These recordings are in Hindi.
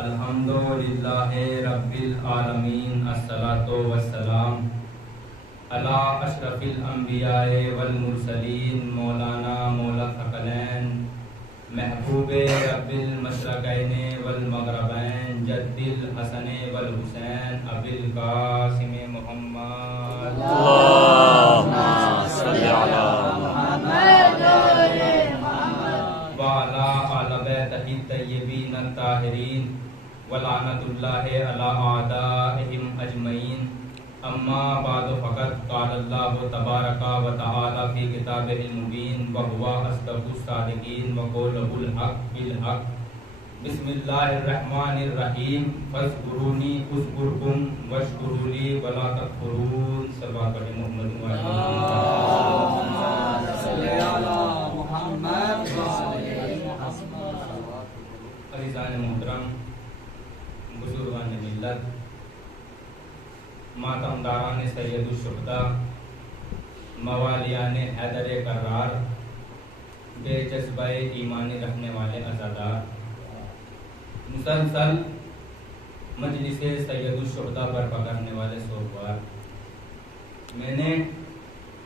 अल्हम्दुलिल्लाहि रब्बिल आलमीन अस्सलातु वस्सलाम अला अशरफिल अंबियाए वल मुरसलीन मौलाना मौला थकलैन महबूबे रब्बिल मशरकैन वल मगरबैन जद्दिल हसन वल हुसैन अबिल कासिम मुहम्मद अल्लाहुम्मा सल्ली अला मुहम्मद व अला आल बैतिही तय्यबीन ताहिरीन वलानतुल्लाहि अला आदाइहिम अजमईन अम्मा बादु फ़क़द क़ालल्लाहु तबारक व तआला फ़ी किताबिहिल मुबीन व हुवा अस्दक़ुस सादिक़ीन व क़ौलुहुल हक़ बिल हक़ बिस्मिल्लाहिर रहमानिर रहीम फ़ज़्कुरूनी उज़्कुरकुम वश्कुरूली वला तकफुरून सल्लल्लाहु अलैहि मोहतरम बुजुर्गान मिल्लत मातमदारान सैयदुश्शुहदा मवालियान हैदर करार बेजज़्बे ईमानी रखने वाले अज़ादार मुसलसल मजलिसे सैयदुश्शुहदा बर्पा करने वाले सोगवार, मैंने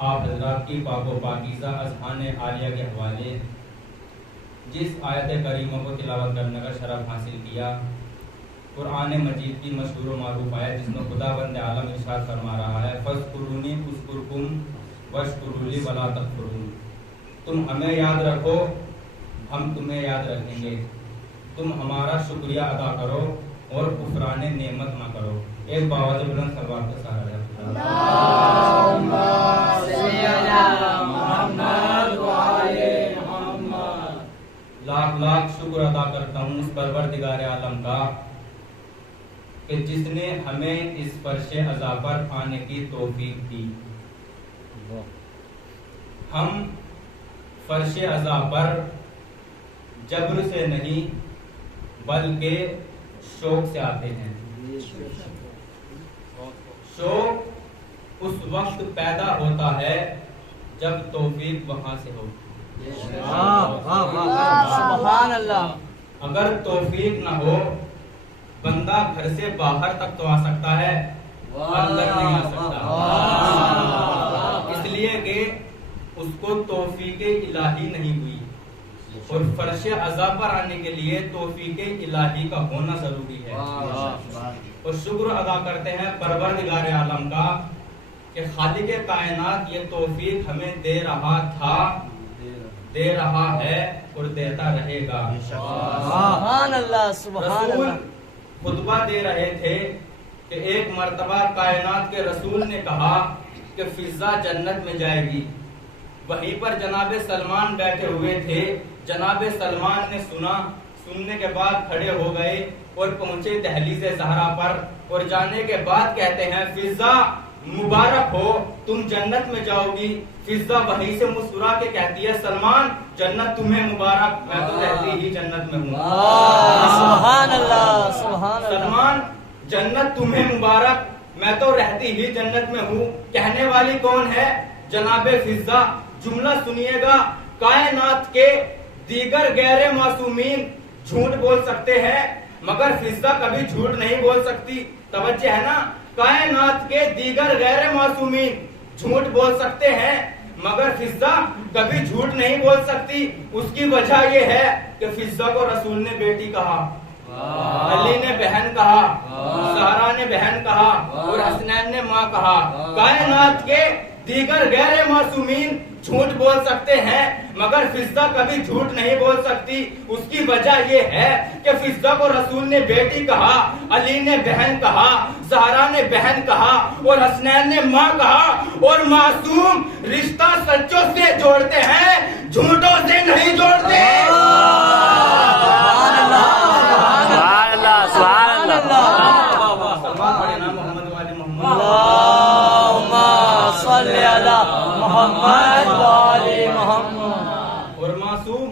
आप हज़रात की पाको पाकीज़ा अज़हान आलिया के हवाले जिस आयत करीमा को तिलावत करने का शरफ हासिल किया, कुरान मजीद की मशहूर व मारूफ आयत जिसमें खुदाबंद आलम इरशाद फरमा रहा है फ़ज़्कुरूनी उज़्कुरकुम वश्कुरूली वला तकफुरून। तुम हमें याद रखो, हम तुम्हें याद रखेंगे। तुम हमारा शुक्रिया अदा करो और कुफराने नेमत ना करो। एक बावाज़ बुलंद सलवात का सहारा है। अल्लाहुम्मा सल्ली अला मुहम्मद व आले मुहम्मद। लाख लाख शुक्र अदा करता हूँ उस परवरदिगार आलम का कि जिसने हमें इस फर्शे अज़ा पर आने की तौफीक दी। हम फर्शे अज़ा पर जब्र से नहीं बल्कि शौक से आते हैं। शौक उस वक्त पैदा होता है जब तौफीक वहां से हो। सुभान अल्लाह। अगर तौफीक ना हो, बंदा घर से बाहर तक तो आ सकता है, अंदर नहीं आ सकता, इसलिए कि उसको तौफीक इलाही नहीं हुई। और फर्श अज़ा पर आने के लिए तौफीक इलाही का होना जरूरी है। और शुक्र अदा करते हैं परवरदिगार आलम का कि खालिक कायनात ये तौफीक हमें दे रहा था, दे रहा है और देता रहेगा। सुभान अल्लाह, सुभान अल्लाह। खुतबा दे रहे थे कि एक मर्तबा कायनात के रसूल ने कहा कि फिजा जन्नत में जाएगी। वहीं पर जनाबे सलमान बैठे हुए थे। जनाबे सलमान ने सुना, सुनने के बाद खड़े हो गए और पहुंचे दहलीज़े ज़हरा पर। और जाने के बाद कहते हैं फिजा मुबारक हो, तुम जन्नत में जाओगी। फिजा वहीं से मुस्कुरा के कहती है सलमान जन्नत तुम्हें मुबारक, मैं तो रहती ही जन्नत में हूँ। सुभान अल्लाह, सुभान अल्लाह। सलमान जन्नत तुम्हें मुबारक, मैं तो रहती ही जन्नत में हूँ। कहने वाली कौन है? जनाबे फिजा। जुमला सुनिएगा, कायनात के दीगर गैर मासूमीन झूठ बोल सकते हैं मगर फिजा कभी झूठ नहीं बोल सकती। तवज्जो है ना? कायनात के दीगर गैर मासूमीन झूठ बोल सकते हैं मगर फिजा कभी झूठ नहीं बोल सकती। उसकी वजह यह है कि फिजा को रसूल ने बेटी कहा, अली ने बहन कहा, सहरा ने बहन कहा और हसनैन ने माँ कहा। कायनात के दीगर गैर मासूमीन झूठ बोल सकते हैं मगर फिजा कभी झूठ नहीं बोल सकती। उसकी वजह यह है कि फिजा को रसूल ने बेटी कहा, अली ने बहन कहा, ज़हरा ने बहन कहा और हसनैन ने माँ कहा। और मासूम रिश्ता सच्चों से जोड़ते हैं, झूठों से नहीं जोड़ते। और मासूम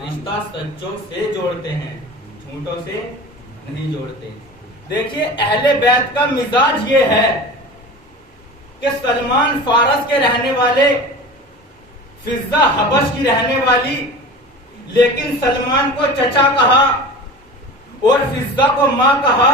रिश्ता सच्चों से जोड़ते हैं, झूठों से नहीं जोड़ते। देखिए अहले बैत का मिजाज ये है कि सलमान फारस के रहने वाले, फिजा हबश की रहने वाली, लेकिन सलमान को चचा कहा और फिज्जा को माँ कहा,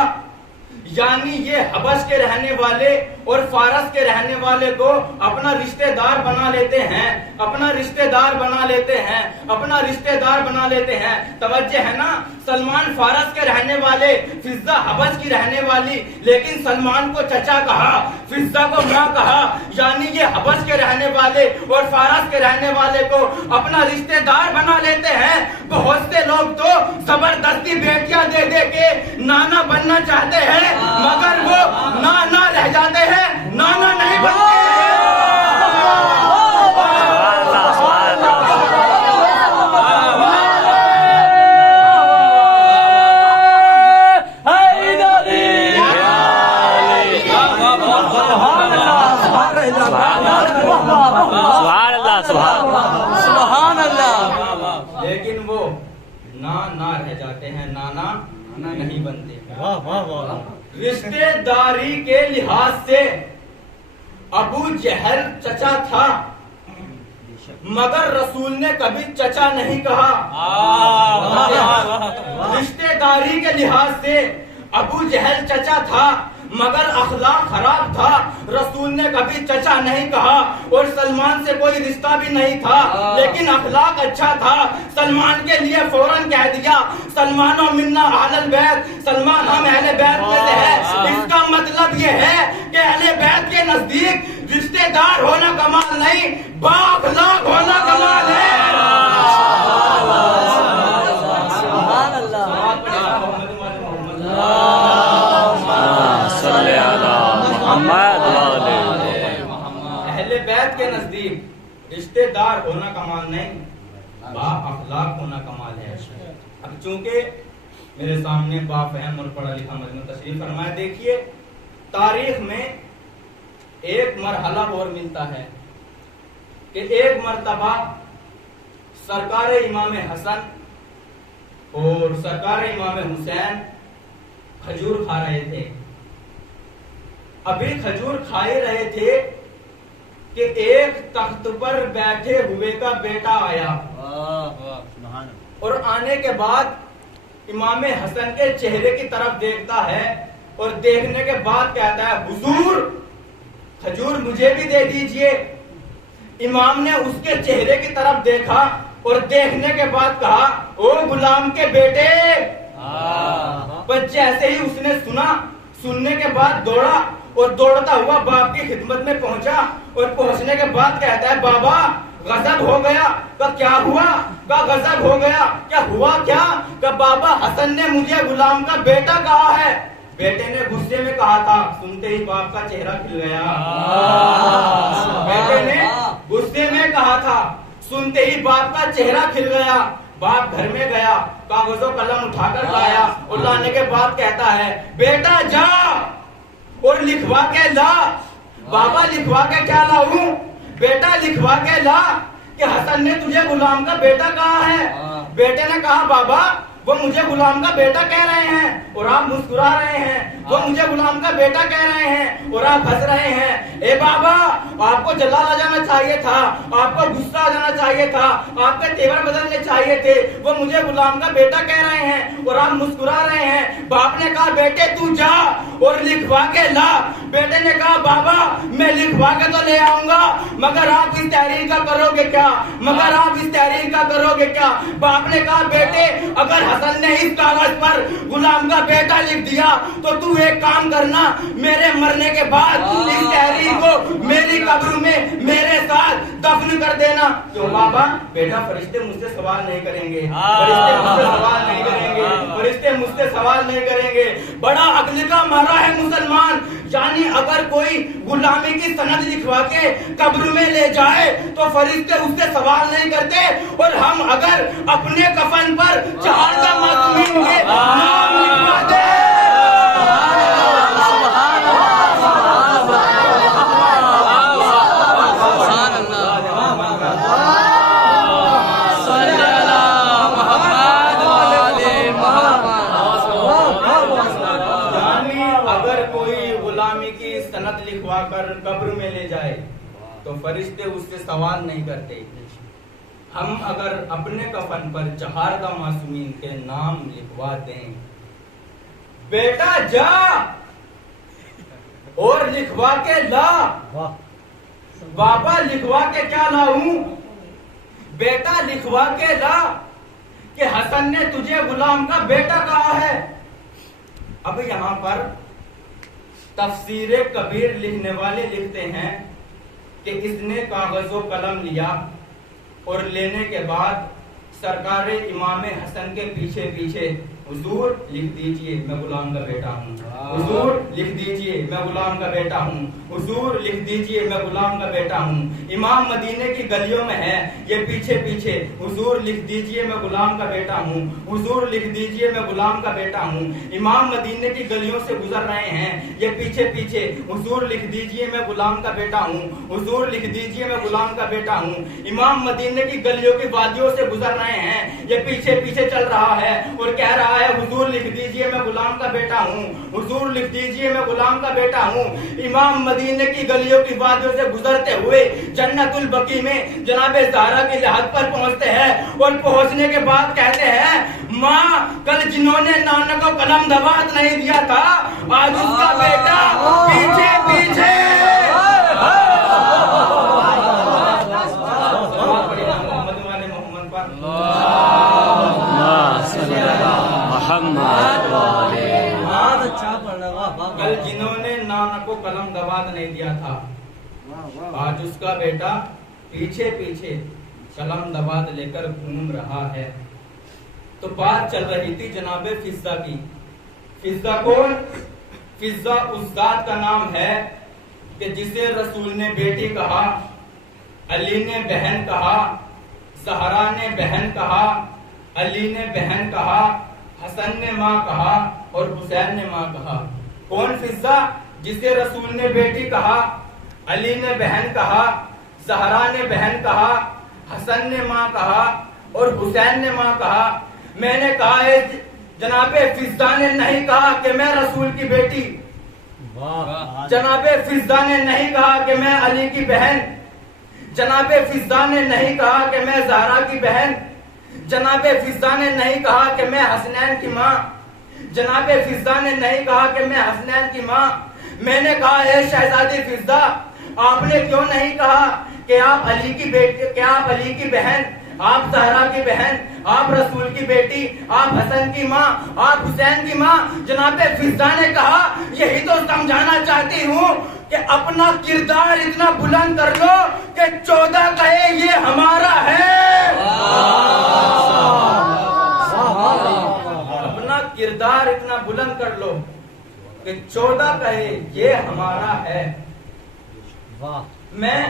यानी ये हबश के रहने वाले और फारस के रहने वाले को अपना रिश्तेदार बना लेते हैं, अपना रिश्तेदार बना लेते हैं, अपना रिश्तेदार बना लेते हैं। तवज्जो है ना, सलमान फारस के रहने वाले, फिज्जा हबश की रहने वाली, लेकिन सलमान को चचा कहा, फिज्जा को माँ कहा, यानी ये हबश के रहने वाले और फारस के रहने वाले को अपना रिश्तेदार बना लेते हैं। बहुत से लोग तो जबरदस्ती बेटियां दे दे के नाना बनना चाहते हैं, मगर वो नाना रह जाते हैं, नाना नहीं बनते हैं। सुभान अल्लाह। लेकिन वो ना रह जाते हैं, नाना नहीं बनते। रिश्तेदारी के लिहाज से अबू जहल चचा था, मगर रसूल ने कभी चचा नहीं कहा। रिश्तेदारी के लिहाज से अबू जहल चचा था, मगर अखलाक खराब था, रसूल ने कभी चचा नहीं कहा। और सलमान से कोई रिश्ता भी नहीं था, लेकिन अखलाक अच्छा था। सलमान के लिए फौरन कह दिया, सलमान और मिन्ना अहलुल बैत, सलमान हम अहले बैत में से है। इसका मतलब ये है कि अहले बैत के नजदीक रिश्तेदार होना कमाल नहीं, बाअखलाक होना कमाल है। अहले बैत के नजदीक रिश्तेदार होना कमाल नहीं, बाअखलाक होना कमाल है। अब चूंकि मेरे सामने बाफहम और पढ़ा लिखा मजनू तशरीफ फरमाया, देखिए तारीख में एक मरहला और मिलता है कि एक मर्तबा सरकार इमाम हसन और सरकार इमाम हुसैन खजूर खा रहे थे। अभी खजूर खा ही रहे थे कि एक तख्त पर बैठे हुए का बेटा आया, और आने के बाद इमाम हसन के चेहरे की तरफ देखता है और देखने के बाद कहता है, हुजूर खजूर मुझे भी दे दीजिए। इमाम ने उसके चेहरे की तरफ देखा और देखने के बाद कहा, ओ गुलाम के बेटे। पर जैसे ही उसने सुना, सुनने के बाद दौड़ा और दौड़ता हुआ बाप की खिदमत में पहुंचा, और पहुंचने के बाद कहता है, बाबा गजब हो गया। का क्या हुआ? का गजब हो गया। क्या हुआ? क्या? का बाबा हसन ने मुझे गुलाम का बेटा कहा है। बेटे ने गुस्से में कहा था, सुनते ही बाप का चेहरा खिल गया। बेटे ने गुस्से में कहा था, सुनते ही बाप का चेहरा खिल गया। बाप घर में गया, कागजों कलम उठाकर लाया, और लाने के बाद कहता है, बेटा जा और लिखवा के ला। बाबा लिखवा के क्या लाऊं? बेटा लिखवा के ला कि हसन ने तुझे गुलाम का बेटा कहा है। बेटे ने कहा, बाबा वो मुझे गुलाम का बेटा कह रहे हैं और आप मुस्कुरा रहे हैं, वो मुझे गुलाम का बेटा कह रहे हैं और आप हंस रहे हैं। ए बाबा, आपको जलाल आ जाना चाहिए था, आपको गुस्सा आ जाना चाहिए था, आपके तेवर बदलने चाहिए थे। वो मुझे गुलाम का बेटा कह रहे हैं और आप मुस्कुरा रहे हैं। बाप ने कहा, बेटे तू जा और लिखवा के ला। बेटे ने कहा, बाबा मैं लिखवा के तो ले आऊंगा, मगर आप इस तहरीर का करोगे क्या? मगर आप इस तहरीर का करोगे क्या? बाप ने कहा, बेटे अगर हसन ने इस कागज पर गुलाम का बेटा लिख दिया तो तू एक काम करना, मेरे मरने के बाद इस तहरीर को मेरी कब्र में मेरे साथ दफन कर देना। क्यों बाबा? बेटा फरिश्ते मुझसे सवाल नहीं करेंगे, फरिश्ते मुझसे सवाल नहीं करेंगे, फरिश्ते मुझसे सवाल नहीं करेंगे। बड़ा अक्ल का मारा है मुसलमान, यानी अगर कोई गुलामी की सनद लिखवा के कब्र में ले जाए तो फरिश्ते उससे सवाल नहीं करते, और हम अगर अपने कफन पर चार मासूमी होंगे नाम लिखवा दे। अगर कोई गुलामी की सनद लिखवा कर कब्र में ले जाए तो फरिश्ते उससे सवाल नहीं करते। हम अगर अपने कफन पर चहारदा मासूमीन के नाम लिखवा दें बेटा जा और लिखवा के ला। बाबा लिखवा के क्या लाऊं? बेटा लिखवा के ला कि हसन ने तुझे गुलाम का बेटा कहा है। अब यहां पर तफसीरे कबीर लिखने वाले लिखते हैं कि इसने कागजो कलम लिया और लेने के बाद सरकार इमाम हसन के पीछे पीछे हुजूर लिख दीजिए मैं गुलाम का बेटा हूँ, हुजूर लिख दीजिए मैं गुलाम का बेटा हूँ, हुजूर लिख दीजिए मैं गुलाम का बेटा हूँ। इमाम मदीने की गलियों में है, ये पीछे पीछे हुजूर लिख दीजिए मैं गुलाम का बेटा हूँ, हुजूर लिख दीजिए मैं गुलाम का बेटा हूँ। इमाम मदीने की गलियों से गुजर रहे हैं, ये पीछे पीछे हुजूर लिख दीजिए मैं गुलाम का बेटा हूँ, हुजूर लिख दीजिए मैं गुलाम का बेटा हूँ। इमाम मदीने की गलियों की वादियों से गुजर रहे हैं, ये पीछे पीछे चल रहा है और कह रहा है हुजूर लिख दीजिए मैं गुलाम का बेटा हूँ, हुजूर लिख दीजिए मैं गुलाम का बेटा हूँ। इमाम मदीने की गलियों की वादियों से गुजरते हुए जन्नतुल बकी में जनाबे ज़हरा की लहद पर पहुंचते हैं और पहुंचने के बाद कहते हैं माँ कल जिन्होंने नाना को कलम दबात नहीं दिया था आज उसका बेटा पीछे पीछे। कल जिन्होंने नाना को कलम दबात नहीं दिया था आज उसका बेटा पीछे पीछे कलम दबात लेकर घूम रहा है। तो बात चल रही थी जनाबे फिज्जा की। फिज्जा कौन? फिज्जा उस जात का नाम है कि जिसे रसूल ने बेटी कहा, अली ने बहन कहा, ज़हरा ने बहन कहा, अली ने बहन कहा, हसन ने माँ कहा और हुसैन ने माँ कहा। कौन फिज्जा? जिसे रसूल ने बेटी कहा, अली ने बहन कहा, ज़हरा ने बहन कहा, हसन ने माँ कहा और हुसैन ने माँ कहा। मैंने कहा है जनाबे फिज्जा ने नहीं कहा कि मैं रसूल की बेटी, जनाबे फिज्जा ने नहीं कहा कि मैं अली की बहन, जनाबे फिज्जा ने नहीं कहा कि मैं ज़हरा की बहन, जनाबे फिज्जा ने नहीं कहा कि मैं हसनैन की माँ, जनाबे फिज्जा ने नहीं कहा कि मैं हसनैन की माँ। मैंने कहा है शहजादी फिज्जा आपने क्यों नहीं कहा कि आप अली की बेटी, क्या आप अली की बहन, आप ज़हरा की बहन, आप रसूल की बेटी, आप हसन की माँ, आप हुसैन की माँ। जनाबे फिज्जा ने कहा यही तो समझाना चाहती हूँ कि अपना किरदार इतना बुलंद कर लो कि 14 कहे ये हमारा है। अपना किरदार इतना बुलंद कर लो कि 14 कहे ये हमारा है। मैं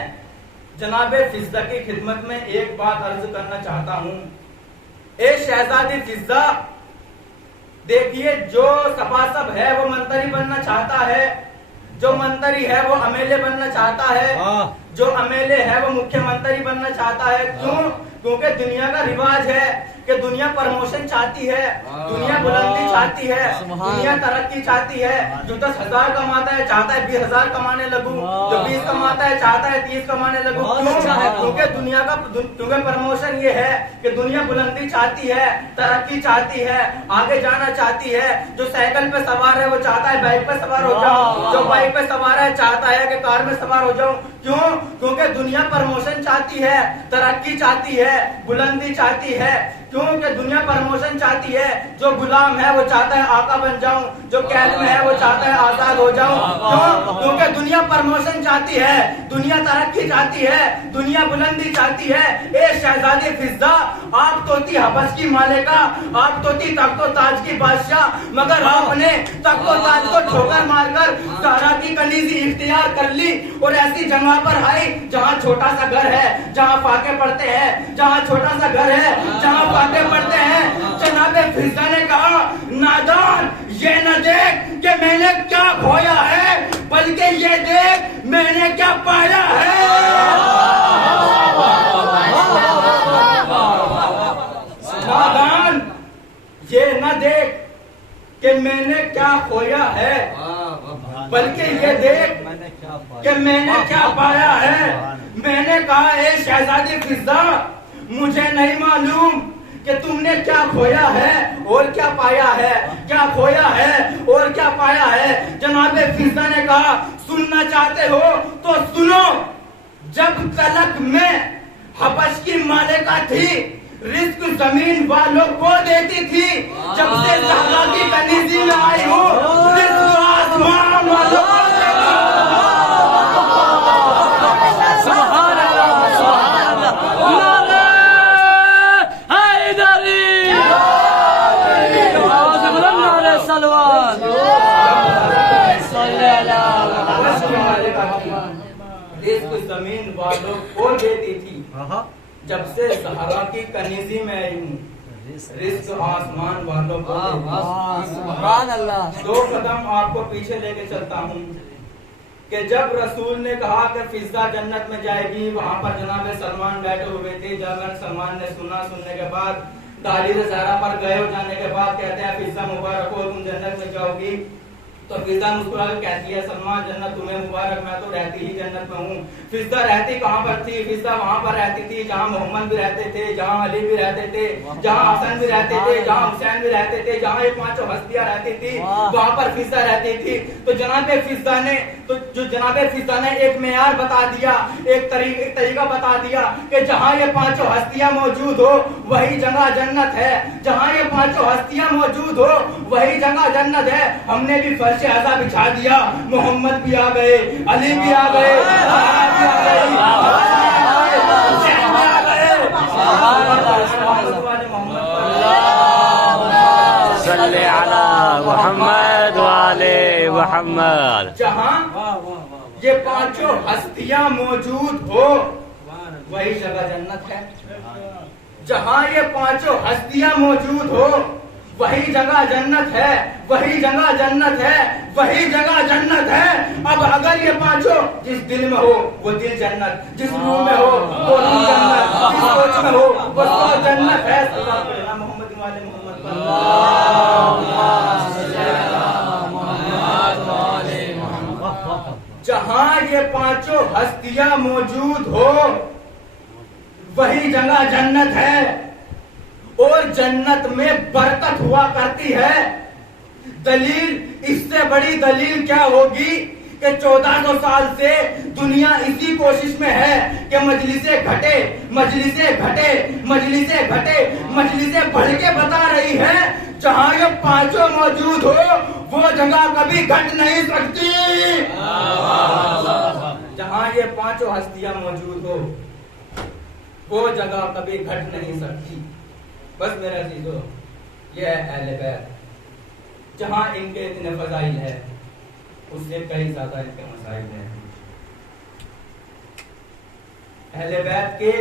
जनाबे फिज्जा की खिदमत में एक बात अर्ज करना चाहता हूँ। ए शहजादी फिज्जा, देखिए जो सपासब है वो मंतरी बनना चाहता है, जो मंतरी है वो अमेले बनना चाहता है, जो अमेले है वो मुख्यमंत्री बनना चाहता है। क्यों? क्योंकि दुनिया का रिवाज है कि दुनिया प्रमोशन चाहती है, दुनिया बुलंदी चाहती है, दुनिया तरक्की चाहती है। जो 10,000 कमाता है चाहता है 20,000 कमाने लगूं, जो 20 कमाता है चाहता है 30 कमाने लगूं। क्योंकि दुनिया का क्योंकि प्रमोशन ये है कि दुनिया बुलंदी चाहती है, तरक्की चाहती है, आगे जाना चाहती है। जो साइकिल पे सवार है वो चाहता है बाइक पे सवार हो जाऊं, जो बाइक पे सवार है चाहता है कि कार में सवार हो जाऊं। क्यों? क्योंकि दुनिया प्रमोशन चाहती है, तरक्की चाहती है, बुलंदी चाहती है। क्योंकि दुनिया प्रमोशन चाहती है। जो गुलाम है वो चाहता है आका बन जाऊं, जो कैद में है वो चाहता है आजाद हो जाऊं। क्यों? क्योंकि दुनिया प्रमोशन चाहती है, दुनिया तरक्की चाहती है, दुनिया बुलंदी चाहती है। ए शहजादी फिज्जा, आप तो थी हबस की मालिका, आप तो थी तख्तो ताज की बादशाह, मगर आपने तख्तो ताज को ठोकर मारकर ज़हरा की कनीज़ी इख्तियार कर ली और ऐसी जगह पर आई जहाँ छोटा सा घर है, जहाँ फाके पड़ते हैं, जहाँ छोटा सा घर है, जहाँ फाके पड़ते हैं। जनाबे फिज्जा ने कहा नादान, ये न देख कि मैंने क्या खोया है, बल्कि ये देख मैंने क्या पाया है। नादान, ये न देख कि मैंने क्या खोया है, बल्कि ये देख कि मैंने क्या पाया है। मैंने कहा है शहजादी फिज्जा, मुझे नहीं मालूम कि तुमने क्या खोया है और क्या पाया है, क्या खोया है फिजा ने कहा, सुनना चाहते हो तो सुनो। जब तलक में हबश की मालिका थी, रिस्क जमीन वालों को देती थी। जब से ज़हरा की कनीज़ी में आई हूँ, रिस्क आसमान वालों को देती हूँ। सुभान अल्लाह, सुभान अल्लाह। नारे हैदरी, आवाज़ बुलंद, नारे सलवात। रिस्क जमीन वालों को देती थी। जब से ज़हरा की कनीज़ी में आई हूँ, रिस्क आसमान वालों को देती हूँ। सुभान अल्लाह। 2 कदम आपको पीछे लेके चलता हूँ कि जब रसूल ने कहा कि फिजा जन्नत में जाएगी, वहां पर जनाब सलमान बैठे हुए थे। जब सलमान ने सुना, सुनने के बाद दालिद ज़हरा पर गए हो जाने के बाद कहते हैं, फिजा मुबारक हो, तुम जन्नत में जाओगी। तो फिजा मुस्कुरा के कहती है, सलमान जन्नत तुम्हें मुबारक, मैं तो रहती ही जन्नत में हूँ। फिजा रहती कहाँ पर थी? फिजा वहां पर रहती थी जहाँ मोहम्मद भी रहते थे, जहाँ अली भी रहते थे, जहाँ हसन भी रहते थे, जहाँ हुसैन भी रहते थे, जहाँ ये 5 हस्तियां रहती थी, वहां पर फिजा रहती थी। तो जनाब फिजा ने एक मेयार बता दिया, एक तरीका बता दिया कि जहाँ ये 5 हस्तियां मौजूद हो वही जगह जन्नत है। जहाँ ये 5 हस्तियां मौजूद हो वही जगह जन्नत है। हमने भी फर्श आज़ा बिछा दिया, मोहम्मद भी आ गए, अली भी आ गए, सल्ले अला मुहम्मद वाले मुहम्मद। जहाँ ये 5 हस्तियां मौजूद हो वही जगह जन्नत है। जहाँ ये 5 हस्तियां मौजूद हो वही जगह जन्नत है, वही जगह जन्नत है, वही जगह जन्नत है। अब अगर ये 5 जिस दिल में हो वो दिल जन्नत, जिस रूह में हो वो रूह जन्नत, जिस सोच में हो वो सोच जन्नत है। मोहम्मद वाले मोहम्मद जहाँ ये 5 हस्तियां मौजूद हो वही जगह जन्नत है। और जन्नत में बरकत हुआ करती है। दलील, इससे बड़ी दलील क्या होगी कि 1400 साल से दुनिया इसी कोशिश में है कि मजलिसें घटे, मजलिसें घटे, मजलिसें घटे, मजलिसें बढ़ के बता रही है जहाँ ये 5 मौजूद हो वो जगह कभी घट नहीं सकती। जहाँ ये 5 हस्तियां मौजूद हो वो जगह कभी घट नहीं सकती। बस मेरा चीजों ये है अहले बैत, जहाँ इनके इतने फजाइल है उससे कई ज्यादा इनके मसाइल हैं। अहले बैत के